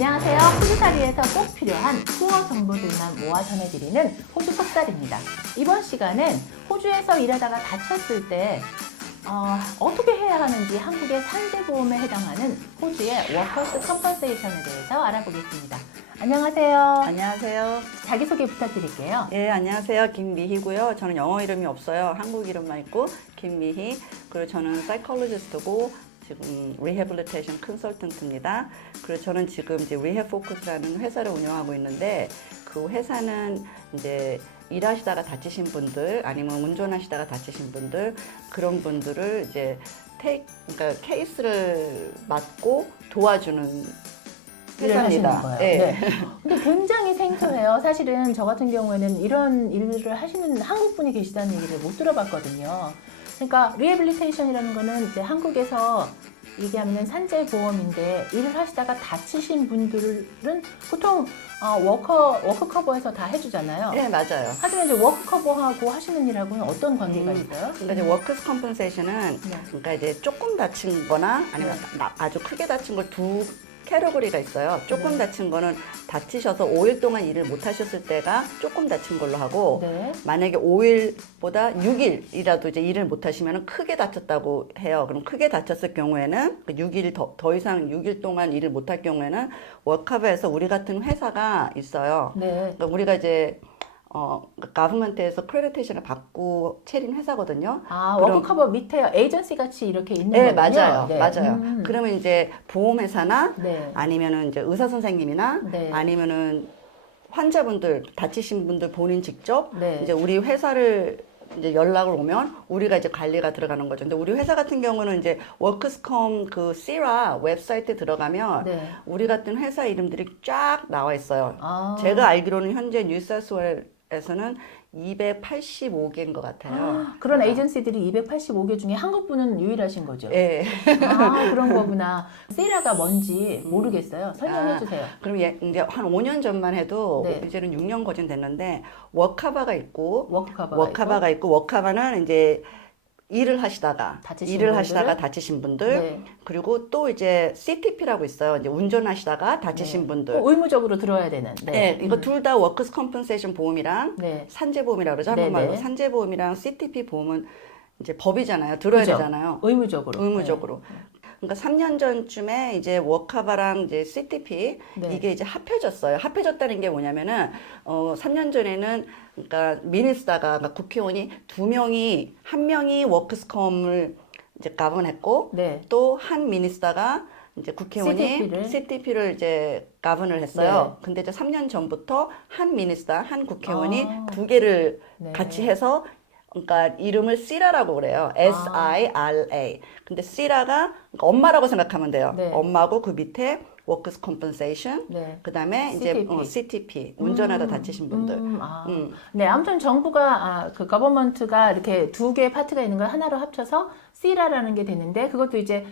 안녕하세요. 호주살이에서 꼭 필요한 투어 정보들만 모아 전해드리는 호주 속살입니다. 이번 시간은 호주에서 일하다가 다쳤을 때 어떻게 해야 하는지 한국의 산재보험에 해당하는 호주의 워커스 컴펀세이션에 대해서 알아보겠습니다. 안녕하세요. 안녕하세요. 자기소개 부탁드릴게요. 예, 안녕하세요. 김미희고요. 저는 영어 이름이 없어요. 한국 이름만 있고 김미희. 그리고 저는 사이콜로지스트고 지금 리해빌리테이션 컨설턴트입니다. 그리고 저는 지금 이제 리해포커스라는 회사를 운영하고 있는데 그 회사는 이제 일하시다가 다치신 분들 아니면 운전하시다가 다치신 분들 그런 분들을 이제 그러니까 케이스를 맡고 도와주는 회사입니다. 거예요. 네. 네. 근데 굉장히 생소해요. 사실은 저 같은 경우에는 이런 일을 하시는 한국 분이 계시다는 얘기를 못 들어봤거든요. 그러니까 리해빌리테이션이라는 거는 이제 한국에서 얘기하면 산재보험인데 일을 하시다가 다치신 분들은 보통 워크 커버에서 다 해주잖아요. 네, 맞아요. 하지만 이제 워크 커버하고 하시는 일하고는 어떤 관계가 있어요? 그러니까 이제 워커스 컴pensation은 그러니까 이제 조금 다친 거나 아니면 아주 크게 다친 걸 두 캐러고리가 있어요. 조금 다친 거는 다치셔서 5일 동안 일을 못 하셨을 때가 조금 다친 걸로 하고 만약에 5일보다 6일이라도 이제 일을 못 하시면 크게 다쳤다고 해요. 그럼 크게 다쳤을 경우에는 6일 더 이상 6일 동안 일을 못 할 경우에는 워커버에서 우리 같은 회사가 있어요. 그러니까 우리가 이제 가브먼트에서 크레디테이션을 받고 차린 회사거든요. 워크커버 밑에 에이전시 같이 이렇게 있는 네, 거군요. 맞아요. 네. 맞아요. 그러면 이제 보험회사나 아니면은 이제 의사 선생님이나 아니면은 환자분들 다치신 분들 본인 직접 이제 우리 회사를 이제 연락을 오면 우리가 이제 관리가 들어가는 거죠. 근데 우리 회사 같은 경우는 이제 워크스컴 그 시라 웹사이트에 들어가면 우리 같은 회사 이름들이 쫙 나와 있어요. 제가 알기로는 현재 뉴사우스웨일에서는 285개인 것 같아요. 그런 에이전시들이 285개 중에 한국 분은 유일하신 거죠? 네. 그런 거구나. 세라가 뭔지 모르겠어요. 설명해 주세요. 그럼 이제 한 5년 전만 해도 이제는 6년 거진 됐는데 워커버가 있고 워커버는 이제 일을 하시다가 다치신 분들 그리고 또 이제 CTP라고 있어요. 이제 운전하시다가 다치신 분들 의무적으로 들어야 되는. 이거 둘 다 워커스 컴pen세이션 보험이랑 산재보험이라고 그러죠. 한국말로 산재보험이랑 CTP 보험은 이제 법이잖아요. 들어야 되잖아요. 의무적으로. 그러니까 3년 전쯤에 이제 워커버랑 이제 CTP 이게 이제 합해졌어요. 합해졌다는 게 뭐냐면은 3년 전에는 그러니까 미니스터가 그러니까 국회의원이 한 명이 워크스컴을 이제 가분했고 또 한 미니스터가 이제 국회의원이 CTP를 이제 가분을 했어요. 근데 이제 3년 전부터 한 미니스터, 한 국회의원이 두 개를 같이 해서 그러니까 이름을 시라라고 그래요. SIRA. 근데 시라가 그러니까 엄마라고 생각하면 돼요. 엄마고 그 밑에 워크스 컴pen세이션, 그다음에 이제 CTP, 운전하다 다치신 분들. 네, 아무튼 정부가 그 거버먼트가 이렇게 두 개의 파트가 있는 걸 하나로 합쳐서 시라라는 게 되는데 그것도 이제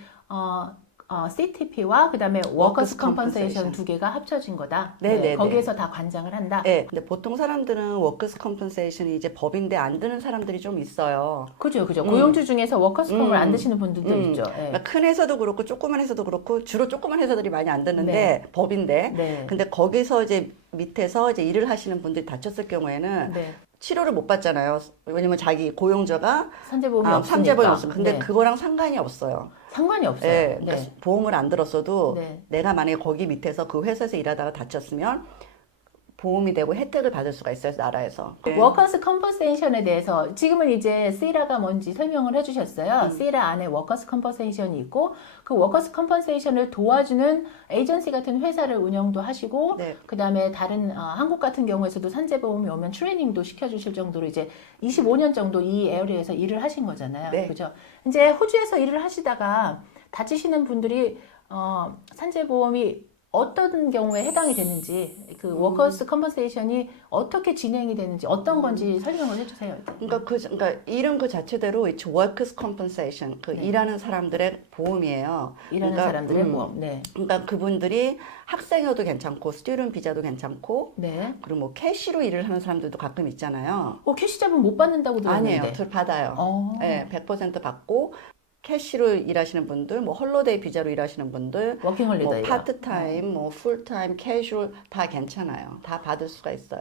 CTP와 그다음에 워커스 컴pen세이션 두 개가 합쳐진 거다. 거기에서 다 관장을 한다. 근데 보통 사람들은 워커스 컴pen세이션이 이제 법인데 안 드는 사람들이 좀 있어요. 그죠. 고용주 중에서 워커스 컴을 안 드시는 분들도 있죠. 그러니까 큰 회사도 그렇고 조그만 회사도 그렇고 주로 조그만 회사들이 많이 안 듣는데 법인데. 근데 거기서 이제 밑에서 이제 일을 하시는 분들이 다쳤을 경우에는 치료를 못 받잖아요. 왜냐면 자기 고용자가 산재보험이 없으니까. 근데 그거랑 상관이 없어요. 상관이 없어요. 그러니까 보험을 안 들었어도 내가 만약에 거기 밑에서 그 회사에서 일하다가 다쳤으면 보험이 되고 혜택을 받을 수가 있어요, 나라에서. 워커스 컴pen세이션에 대해서 지금은 이제 시라가 뭔지 설명을 해주셨어요. 시라 안에 워커스 컴pen세이션이 있고 그 워커스 컴pen세이션을 도와주는 에이전시 같은 회사를 운영도 하시고 그 다음에 다른 한국 같은 경우에서도 산재보험이 오면 트레이닝도 시켜주실 정도로 이제 25년 정도 이 에어리에서 일을 하신 거잖아요. 그죠? 이제 호주에서 일을 하시다가 다치시는 분들이 산재보험이 어떤 경우에 해당이 되는지 그 워커스 컴pen세이션이 어떻게 진행이 되는지 어떤 건지 설명을 해주세요. 그러니까 이름 그 자체대로 it's workers compensation 일하는 사람들의 보험이에요. 일하는 사람들의 보험. 그러니까 그분들이 학생여도 괜찮고 스튜던트 비자도 괜찮고 그리고 뭐 캐시로 일을 하는 사람들도 가끔 있잖아요. 캐시 잡은 못 받는다고 들었는데. 아니에요. 받아요. 100% 받고 캐시로 일하시는 분들, 뭐 홀로데이 비자로 일하시는 분들, 워킹홀리데이, 뭐 파트타임, 뭐 풀타임, 캐주얼 다 괜찮아요. 다 받을 수가 있어요.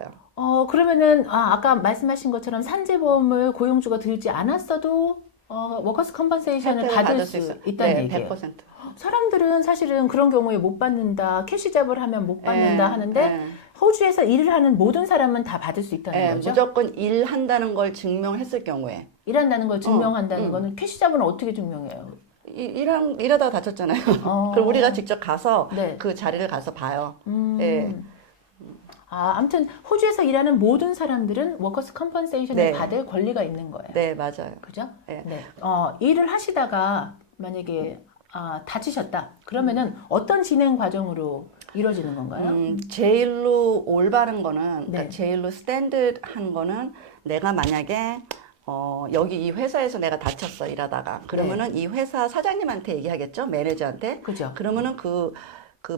그러면은 아까 말씀하신 것처럼 산재보험을 고용주가 들지 않았어도 워커스 컴pen세이션을 받을 수 있다는 네, 얘기예요. 100%. 사람들은 사실은 그런 경우에 못 받는다, 캐시 잡을 하면 못 받는다 하는데 호주에서 일을 하는 모든 사람은 다 받을 수 있다는 거죠? 무조건 일한다는 걸 증명했을 경우에. 일한다는 걸 증명한다는 거는 캐시 잡은 어떻게 증명해요? 일하다가 다쳤잖아요. 그럼 우리가 직접 가서 그 자리를 가서 봐요. 아무튼 호주에서 일하는 모든 사람들은 워커스 컴pen세이션을 받을 권리가 있는 거예요. 네, 맞아요. 그죠? 일을 하시다가 만약에 다치셨다. 그러면은 어떤 진행 과정으로 이루어지는 건가요? 제일로 올바른 거는, 그러니까 제일로 스탠드한 거는 내가 만약에 여기 이 회사에서 내가 다쳤어 일하다가 그러면은 이 회사 사장님한테 얘기하겠죠, 매니저한테. 그죠. 그러면은 그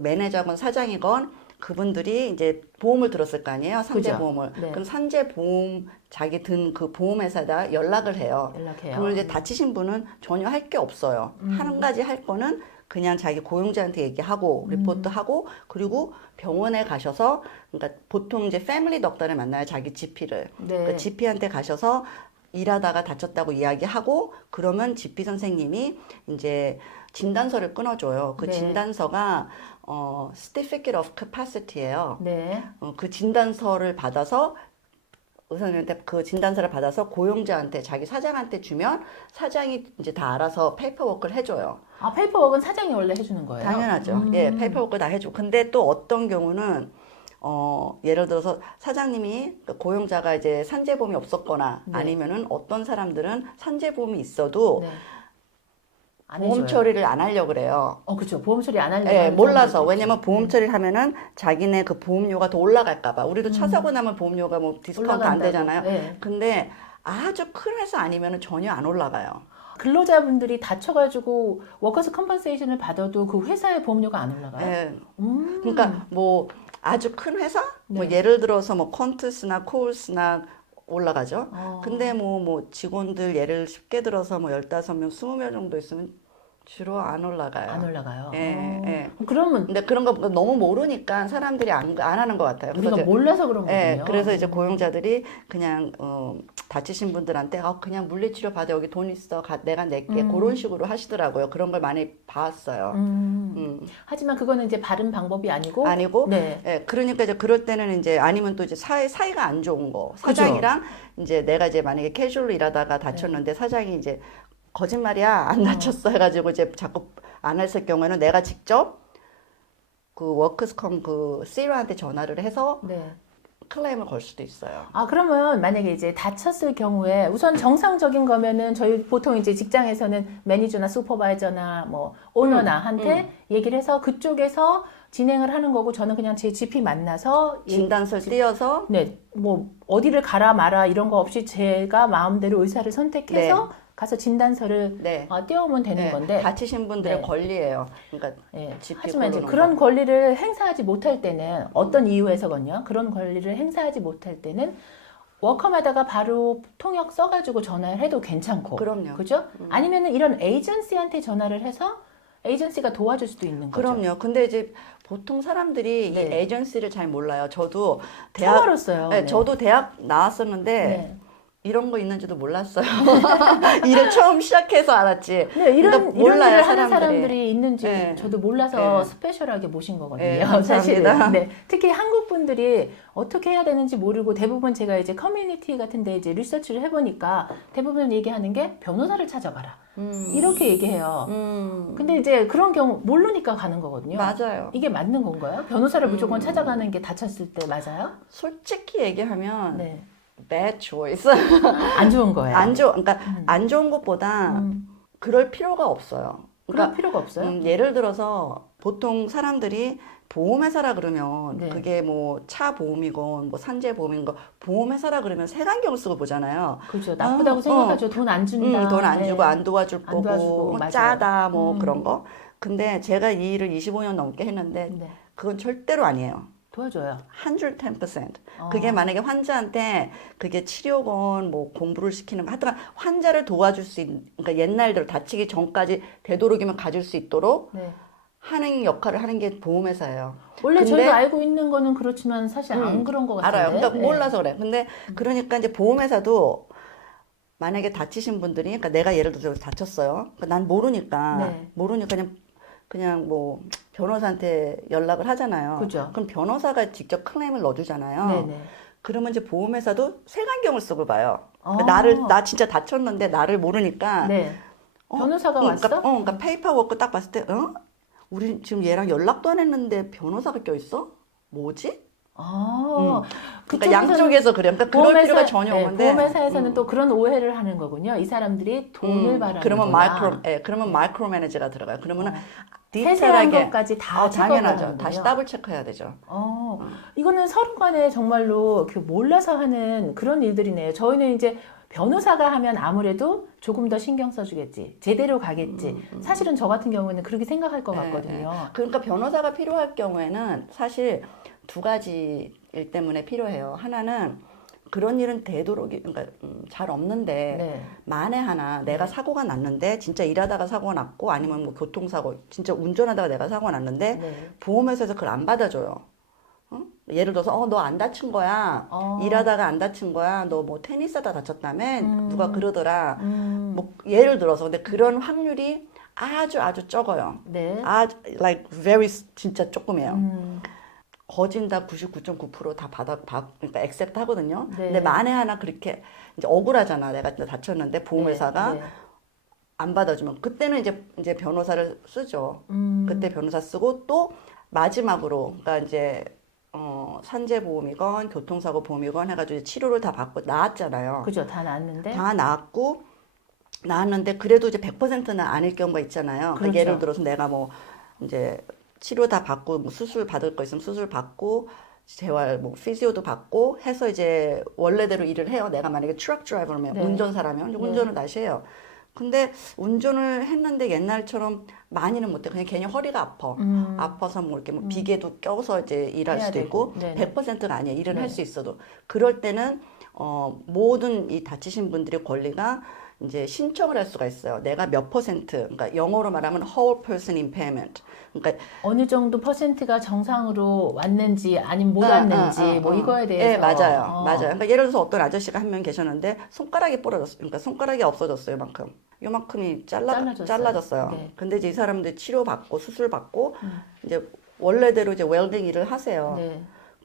매니저건 사장이건 그분들이 이제 보험을 들었을 거 아니에요, 산재보험을. 그럼 산재보험 자기 든 그 보험회사에다 연락을 해요. 그러면 이제 다치신 분은 전혀 할 게 없어요. 한 가지 할 거는 그냥 자기 고용자한테 얘기하고 리포트하고 그리고 병원에 가셔서, 그러니까 보통 이제 패밀리 덕터를 만나요, 자기 GP를. 그러니까 GP한테 가셔서 일하다가 다쳤다고 이야기하고 그러면 GP 선생님이 이제 진단서를 끊어줘요. 그 진단서가 Certificate of Capacity예요. 그 진단서를 받아서 의사님한테 그 진단서를 받아서 고용자한테 자기 사장한테 주면 사장이 이제 다 알아서 페이퍼워크를 해줘요. 페이퍼워크는 사장이 원래 해주는 거예요? 당연하죠. 페이퍼워크 다 해주고. 근데 또 어떤 경우는 예를 들어서 사장님이 고용자가 이제 산재보험이 없었거나 아니면은 어떤 사람들은 산재보험이 있어도 보험 처리를 안 하려고 그래요. 그렇죠. 보험 처리 안 하려고. 몰라서. 왜냐면 보험 처리를 하면은 자기네 그 보험료가 더 올라갈까봐. 우리도 차 사고 나면 보험료가 뭐 디스카운트 안 되잖아요. 근데 아주 큰 회사 아니면은 전혀 안 올라가요. 근로자분들이 다쳐가지고 워커스 컴pen세이션을 받아도 그 회사의 보험료가 안 올라가요? 그러니까 뭐 아주 큰 회사? 뭐 예를 들어서 뭐 콘투스나 코울스나 올라가죠. 근데 뭐 직원들 예를 쉽게 들어서 뭐 15명, 20명 정도 있으면 주로 안 올라가요. 안 올라가요. 그러면 근데 그런 거 너무 모르니까 사람들이 안 하는 것 같아요. 우리가 몰라서 그런 거군요. 그래서 이제 고용자들이 그냥 다치신 분들한테 그냥 물리치료 받아, 여기 돈 있어, 내가 낼게, 그런 식으로 하시더라고요. 그런 걸 많이 봤어요. 하지만 그거는 이제 바른 방법이 아니고. 그러니까 이제 그럴 때는 이제 아니면 또 이제 사이가 안 좋은 거, 사장이랑 이제 내가 이제 만약에 캐주얼로 일하다가 다쳤는데 사장이 이제 거짓말이야, 안 다쳤어 해가지고 이제 자꾸 안 했을 경우에는 내가 직접 그 워크스컴 그 CEO한테 전화를 해서 클레임을 걸 수도 있어요. 그러면 만약에 이제 다쳤을 경우에 우선 정상적인 거면은 저희 보통 이제 직장에서는 매니저나 슈퍼바이저나 뭐 오너나 한테 얘기를 해서 그쪽에서 진행을 하는 거고, 저는 그냥 제 GP 만나서 진단서를 띄어서 뭐 어디를 가라 마라 이런 거 없이 제가 마음대로 의사를 선택해서 가서 진단서를 띄워오면 되는 건데, 다치신 분들의 권리예요. 그러니까 하지만 이제 그런 권리를 행사하지 못할 때는 어떤 이유에서건요, 그런 권리를 행사하지 못할 때는 워커마다가 바로 통역 써가지고 전화를 해도 괜찮고, 그럼요. 그죠? 아니면은 이런 에이전시한테 전화를 해서 에이전시가 도와줄 수도 있는 거죠. 그럼요. 근데 이제 보통 사람들이 이 에이전시를 잘 몰라요. 저도 처음 알았어요. 저도 대학 나왔었는데 이런 거 있는지도 몰랐어요. 일을 처음 시작해서 알았지. 이런 일을 하는 사람들이 있는지 저도 몰라서 스페셜하게 모신 거거든요. 사실은. 특히 한국 분들이 어떻게 해야 되는지 모르고, 대부분 제가 이제 커뮤니티 같은데 이제 리서치를 해보니까 대부분 얘기하는 게 변호사를 찾아가라. 이렇게 얘기해요. 근데 이제 그런 경우 모르니까 가는 거거든요. 맞아요. 이게 맞는 건가요? 변호사를 무조건 찾아가는 게 다쳤을 때 맞아요? 솔직히 얘기하면 bad choice. 안 좋은 거예요. 그러니까 안 좋은 것보다 그럴 필요가 없어요. 그럴 필요가 없어요? 예를 들어서 보통 사람들이 보험회사라 그러면 그게 뭐 차 보험이건 뭐 산재 보험인 거, 보험회사라 그러면 색안경을 쓰고 보잖아요. 그렇죠. 나쁘다고 생각하죠. 돈 안 준다. 돈 안 주고 안 도와줄 거고, 뭐 짜다 뭐 그런 거. 근데 제가 이 일을 25년 넘게 했는데 그건 절대로 아니에요. 도와줘요. 110%. 그게 만약에 환자한테 그게 치료건 뭐 공부를 시키는 거 하여튼 환자를 도와줄 수 있는, 그러니까 옛날대로 다치기 전까지 되도록이면 가질 수 있도록 네. 하는 역할을 하는 게 보험회사예요. 원래 저희가 알고 있는 거는 그렇지만 사실 안 그런 것 같은데. 알아요. 그러니까 네. 몰라서 그래. 근데 그러니까 이제 보험회사도 만약에 다치신 분들이, 그러니까 내가 예를 들어서 다쳤어요. 그러니까 난 모르니까 그냥 뭐 변호사한테 연락을 하잖아요. 그죠. 그럼 변호사가 직접 클레임을 넣어주잖아요. 네네. 그러면 이제 보험회사도 색안경을 쓰고 봐요. 그러니까 나 진짜 다쳤는데 나를 모르니까. 네. 변호사가 그러니까, 왔어? 그러니까 페이퍼워크 딱 봤을 때, 우리 지금 얘랑 연락도 안 했는데 변호사가 껴있어? 뭐지? 그러니까 양쪽에서 그래요. 그러니까 그럴 필요가 전혀 없는데. 보험회사에서는 또 그런 오해를 하는 거군요. 이 사람들이 돈을 바라는 그러면 그러면 마이크로 매니저가 들어가요. 그러면은 세세한 것까지 다 당연하죠. 다시 더블 체크해야 되죠. 이거는 서로 간에 정말로 그 몰라서 하는 그런 일들이네요. 저희는 이제 변호사가 하면 아무래도 조금 더 신경 써주겠지. 제대로 가겠지. 사실은 저 같은 경우에는 그렇게 생각할 것 같거든요. 그러니까 변호사가 필요할 경우에는 사실 두 가지 일 때문에 필요해요. 하나는 그런 일은 되도록, 그러니까 잘 없는데 만에 하나 내가 사고가 났는데 진짜 일하다가 사고가 났고 아니면 뭐 교통사고 진짜 운전하다가 내가 사고가 났는데 보험회사에서 그걸 안 받아줘요. 예를 들어서 너 안 다친 거야. 일하다가 안 다친 거야. 너 뭐 테니스하다 다쳤다며? 누가 그러더라. 뭐 예를 들어서 근데 그런 확률이 아주 적어요. like very 진짜 조금이에요. 거진 다 99.9% 다 그러니까 액셉트 하거든요. 근데 만에 하나 그렇게 이제 억울하잖아. 내가 다쳤는데 보험회사가 안 받아주면 그때는 이제 변호사를 쓰죠. 그때 변호사 쓰고 또 마지막으로 그러니까 이제 산재보험이건 교통사고 보험이건 해가지고 치료를 다 받고 나았잖아요. 그죠. 다 나았는데. 다 나았는데 그래도 이제 100%는 아닐 경우가 있잖아요. 그렇죠. 그러니까 예를 들어서 내가 뭐 이제 치료 다 받고 뭐 수술 받을 거 있으면 수술 받고 재활 뭐 피지오도 받고 해서 이제 원래대로 일을 해요. 내가 만약에 트럭 드라이버면 운전사라면 운전을 다시 해요. 근데 운전을 했는데 옛날처럼 많이는 못해. 그냥 괜히 허리가 아파서 뭐 이렇게 뭐 비계도 껴서 이제 일할 수도 있고 100%가 아니에요. 일은 할 수 있어도. 그럴 때는 모든 이 다치신 분들의 권리가 이제 신청을 할 수가 있어요. 내가 몇 퍼센트, 그러니까 영어로 말하면 whole person impairment. 그러니까 어느 정도 퍼센트가 정상으로 왔는지 아니면 못 왔는지 뭐 이거에 대해서. 네, 맞아요. 그러니까 예를 들어서 어떤 아저씨가 한 명 계셨는데 손가락이 부러졌어요. 그러니까 손가락이 없어졌어요, 요만큼이 잘라졌어요. 근데 이제 이 사람들 치료받고 수술받고 이제 원래대로 이제 웰딩 일을 하세요.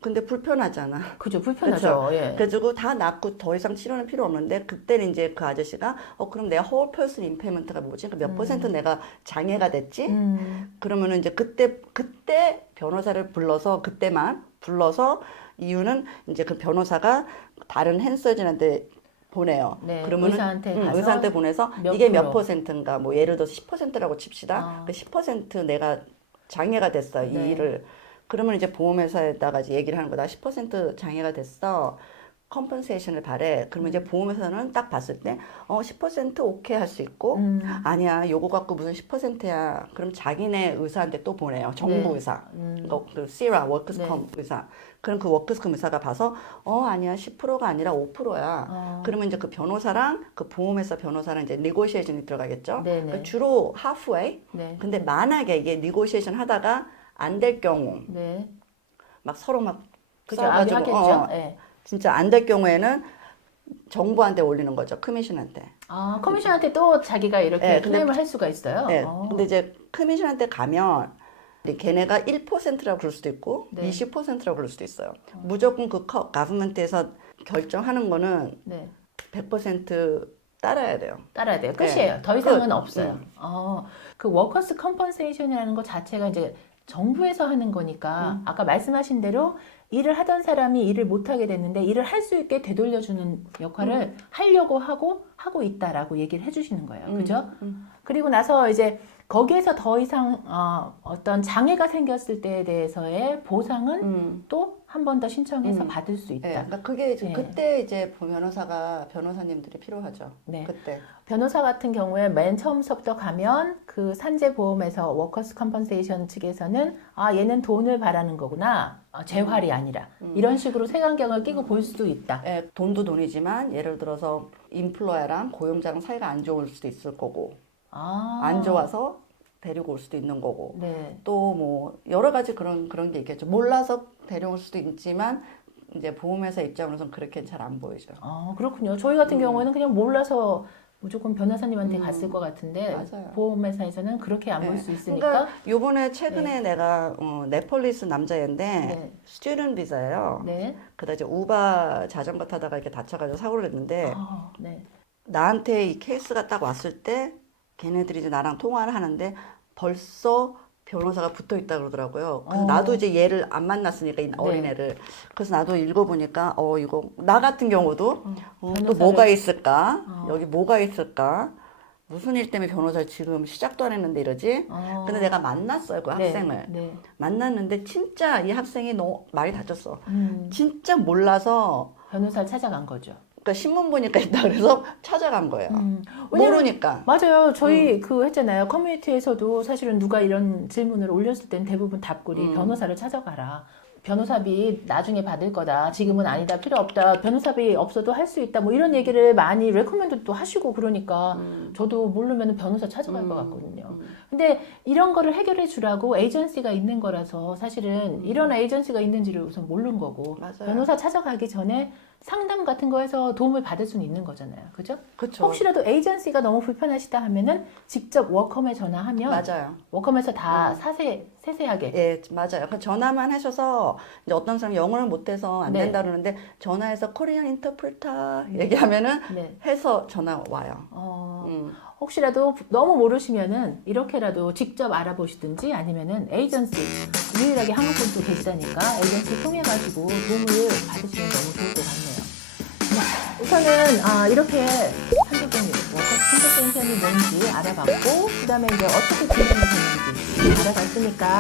근데 불편하잖아. 그죠, 불편하죠. 예. 그래가지고 다 낫고 더 이상 치료는 필요 없는데 그때는 이제 그 아저씨가 그럼 내가 whole person impairment가 뭐지? 그러니까 몇 퍼센트 내가 장애가 됐지? 그러면은 이제 그때 변호사를 그때만 불러서 이유는 이제 그 변호사가 다른 핸서진한테 보내요. 그러면은 의사한테 보내서 이게 몇 퍼센트인가 뭐 예를 들어서 10%라고 칩시다. 그 10% 내가 장애가 됐어 이 일을. 그러면 이제 보험회사에다가 이제 얘기를 하는 거다. 10% 장애가 됐어. 컴pensation을 바래. 그러면 이제 보험회사는 딱 봤을 때 10% 오케이 할 수 있고 아니야 요거 갖고 무슨 10%야. 그럼 자기네 의사한테 또 보내요. 정부 의사. 그 CIRA 워크스컴 의사. 그럼 그 워크스컴 의사가 봐서 아니야 10%가 아니라 5%야. 그러면 이제 그 변호사랑 그 보험회사 변호사랑 이제 negotiation이 들어가겠죠. 그러니까 주로 halfway. 근데 만약에 이게 negotiation 하다가 안 될 경우, 막 서로 막 싸워가지고, 진짜 안 될 경우에는 정부한테 올리는 거죠, 커미션한테. 커미션한테 또 자기가 이렇게 클레임을 할 수가 있어요? 근데 이제 커미션한테 가면 걔네가 1%라고 그럴 수도 있고 20%라고 그럴 수도 있어요. 무조건 그 가브먼트에서 결정하는 거는 100% 따라야 돼요. 끝이에요. 더 이상은 없어요. 그 워커스 컴펀세이션이라는 것 자체가 이제 정부에서 하는 거니까 아까 말씀하신 대로 일을 하던 사람이 일을 못하게 됐는데 일을 할 수 있게 되돌려주는 역할을 하려고 하고 있다라고 얘기를 해주시는 거예요. 그죠? 그리고 나서 이제 거기에서 더 이상 어떤 장애가 생겼을 때에 대해서의 보상은 또 한 번 더 신청해서 받을 수 있다. 네, 그러니까 그게 이제 그때 이제 변호사님들이 필요하죠. 네. 그때 변호사 같은 경우에 맨 처음부터 가면 그 산재보험에서 워커스 컴펀세이션 측에서는 얘는 돈을 바라는 거구나. 재활이 아니라 이런 식으로 색안경을 끼고 볼 수도 있다. 네, 돈도 돈이지만 예를 들어서 인플루어랑 고용자랑 사이가 안 좋을 수도 있을 거고 안 좋아서 데리고 올 수도 있는 거고 네. 또 뭐 여러 가지 그런 게 있겠죠. 몰라서 데려올 수도 있지만 이제 보험회사 입장으로서는 그렇게 잘 안 보이죠. 그렇군요. 저희 같은 경우에는 그냥 몰라서 무조건 변호사님한테 갔을 것 같은데 맞아요. 보험회사에서는 그렇게 안 볼 수 있으니까. 그러니까 요번에 최근에 내가 네폴리스 남자애인데 스튜던트 비자예요. 네. 그다 이제 우바 자전거 타다가 이렇게 다쳐가지고 사고를 냈는데 네. 나한테 이 케이스가 딱 왔을 때 걔네들이 이제 나랑 통화를 하는데 벌써 변호사가 붙어 있다 그러더라고요. 그래서 나도 이제 얘를 안 만났으니까 이 어린애를. 그래서 나도 읽어보니까 이거 나 같은 경우도 또 뭐가 있을까? 여기 뭐가 있을까? 무슨 일 때문에 변호사를 지금 시작도 안 했는데 이러지? 근데 내가 만났어요, 그 학생을. 네. 만났는데 진짜 이 학생이 너무 말이 다쳤어. 진짜 몰라서 변호사를 찾아간 거죠. 그러니까 신문 보니까 있다 그래서 찾아간 거예요. 모르니까. 맞아요. 저희 그 했잖아요. 커뮤니티에서도 사실은 누가 이런 질문을 올렸을 땐 대부분 답글이 변호사를 찾아가라. 변호사비 나중에 받을 거다. 지금은 아니다. 필요 없다. 변호사비 없어도 할 수 있다. 뭐 이런 얘기를 많이 레코멘드도 하시고 그러니까 저도 모르면 변호사 찾아갈 것 같거든요. 근데 이런 거를 해결해 주라고 에이전시가 있는 거라서 사실은 이런 에이전시가 있는지를 우선 모르는 거고 맞아요. 변호사 찾아가기 전에 상담 같은 거에서 도움을 받을 수는 있는 거잖아요. 그죠? 그쵸. 혹시라도 에이전시가 너무 불편하시다 하면은 직접 워컴에 전화하면 맞아요. 워컴에서 다 세세하게. 예, 맞아요. 그 전화만 하셔서 이제 어떤 사람 영어를 못해서 안 된다 그러는데 전화해서 코리안 인터프리터 얘기하면은 해서 전화 와요. 혹시라도 너무 모르시면은 이렇게라도 직접 알아보시든지 아니면은 에이전시 유일하게 한국분도 계시다니까 에이전시 통해 가지고 도움을 받으시면 너무 좋을 것 같네요. 우선은 이렇게 산재보험 워커스 컴pensation이 뭔지 알아봤고 그 다음에 이제 어떻게 진행이 되는지 알아봤으니까